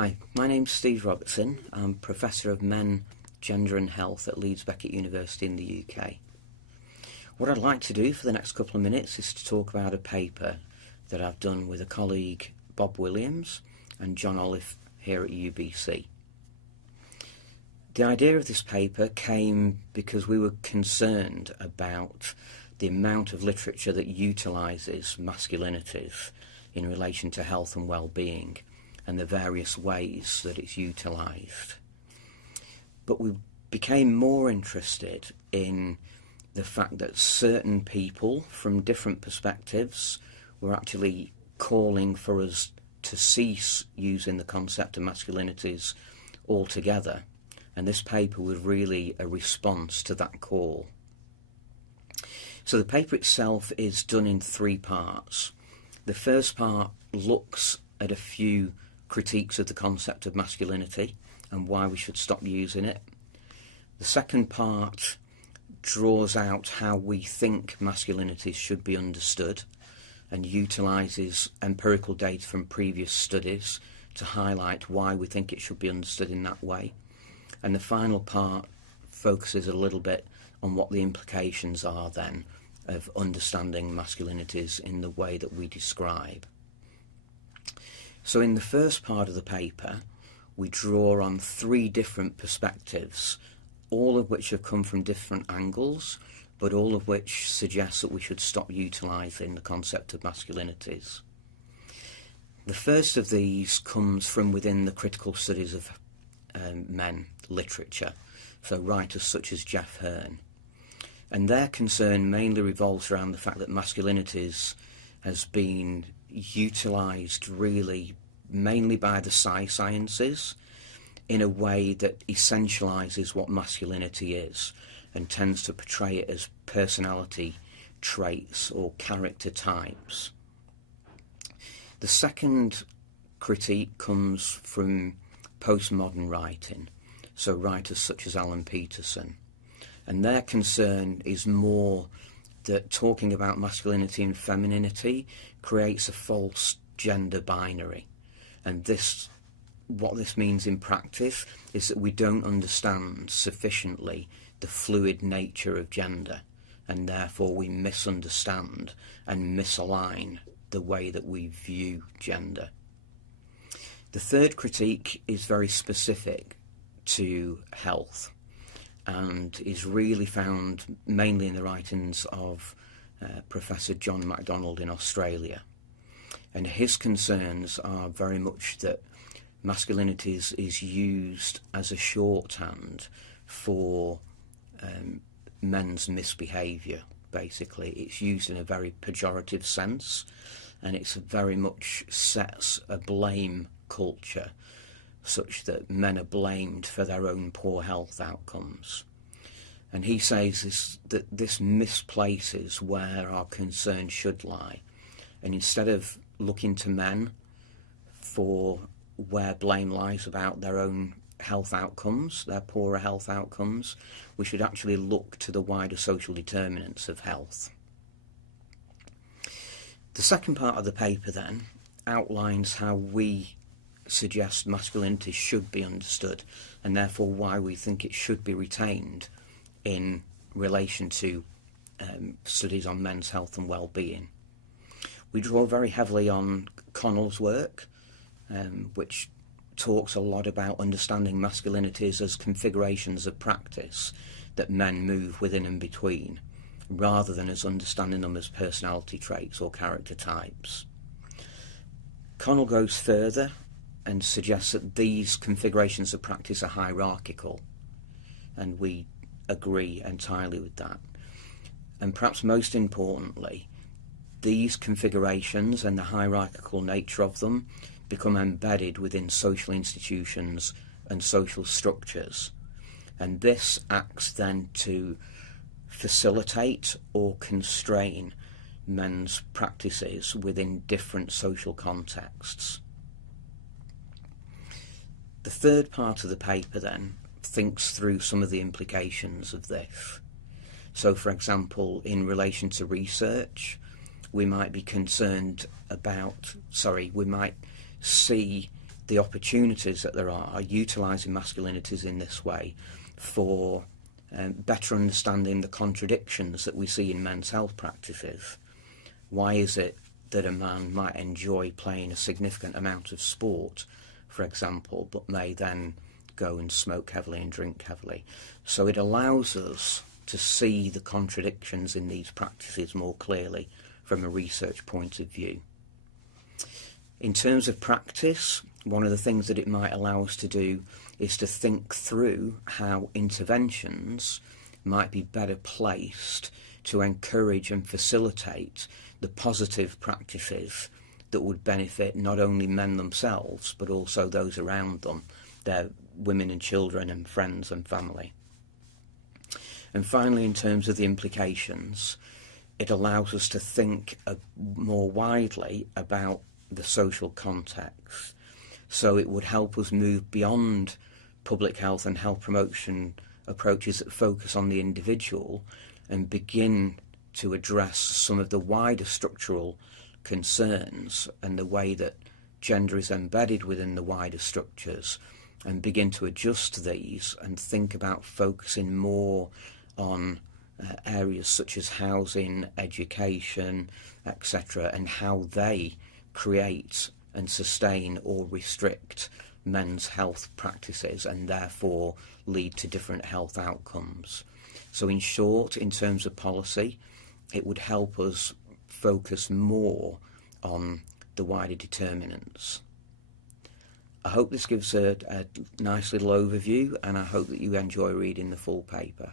Hi, my name's Steve Robertson. I'm Professor of Men, Gender and Health at Leeds Beckett University in the UK. What I'd like to do for the next couple of minutes is to talk about a paper that I've done with a colleague, Bob Williams, and John Olive here at UBC. The idea of this paper came because we were concerned about the amount of literature that utilises masculinities in relation to health and well-being, and the various ways that it's utilised. But we became more interested in the fact that certain people from different perspectives were actually calling for us to cease using the concept of masculinities altogether, and this paper was really a response to that call. So the paper itself is done in 3 parts. The first part looks at a few critiques of the concept of masculinity and why we should stop using it. The second part draws out how we think masculinities should be understood and utilises empirical data from previous studies to highlight why we think it should be understood in that way. And the final part focuses a little bit on what the implications are then of understanding masculinities in the way that we describe. So in the first part of the paper, we draw on 3 different perspectives, all of which have come from different angles, but all of which suggest that we should stop utilising the concept of masculinities. The first of these comes from within the critical studies of men literature, so writers such as Jeff Hearn. And their concern mainly revolves around the fact that masculinities has been utilised really mainly by the sciences in a way that essentialises what masculinity is and tends to portray it as personality traits or character types. The second critique comes from postmodern writing, so writers such as Alan Peterson, and their concern is more that talking about masculinity and femininity creates a false gender binary, and what this means in practice is that we don't understand sufficiently the fluid nature of gender, and therefore we misunderstand and misalign the way that we view gender. The third critique is very specific to health and is really found mainly in the writings of Professor John MacDonald in Australia. And his concerns are very much that masculinities is used as a shorthand for men's misbehaviour, basically. It's used in a very pejorative sense, and it's very much sets a blame culture such that men are blamed for their own poor health outcomes. And he says that this misplaces where our concern should lie, and instead of looking to men for where blame lies about their own health outcomes, their poorer health outcomes, we should actually look to the wider social determinants of health. The second part of the paper then outlines how we suggest masculinity should be understood, and therefore why we think it should be retained in relation to studies on men's health and well-being. We draw very heavily on Connell's work, which talks a lot about understanding masculinities as configurations of practice that men move within and between, rather than as understanding them as personality traits or character types. Connell goes further and suggests that these configurations of practice are hierarchical, and we agree entirely with that. And perhaps most importantly, these configurations and the hierarchical nature of them become embedded within social institutions and social structures, and this acts then to facilitate or constrain men's practices within different social contexts. The third part of the paper then thinks through some of the implications of this. So, for example, in relation to research, we might be concerned about, we might see the opportunities that there are utilising masculinities in this way for better understanding the contradictions that we see in men's health practices. Why is it that a man might enjoy playing a significant amount of sport, for example, but may then go and smoke heavily and drink heavily? So it allows us to see the contradictions in these practices more clearly from a research point of view. In terms of practice, one of the things that it might allow us to do is to think through how interventions might be better placed to encourage and facilitate the positive practices that would benefit not only men themselves but also those around them, their women and children and friends and family. And finally, in terms of the implications, it allows us to think more widely about the social context. So it would help us move beyond public health and health promotion approaches that focus on the individual and begin to address some of the wider structural concerns and the way that gender is embedded within the wider structures, and begin to adjust these and think about focusing more on areas such as housing, education, etc., and how they create and sustain or restrict men's health practices and therefore lead to different health outcomes. So in short, in terms of policy, it would help us focus more on the wider determinants. I hope this gives a nice little overview, and I hope that you enjoy reading the full paper.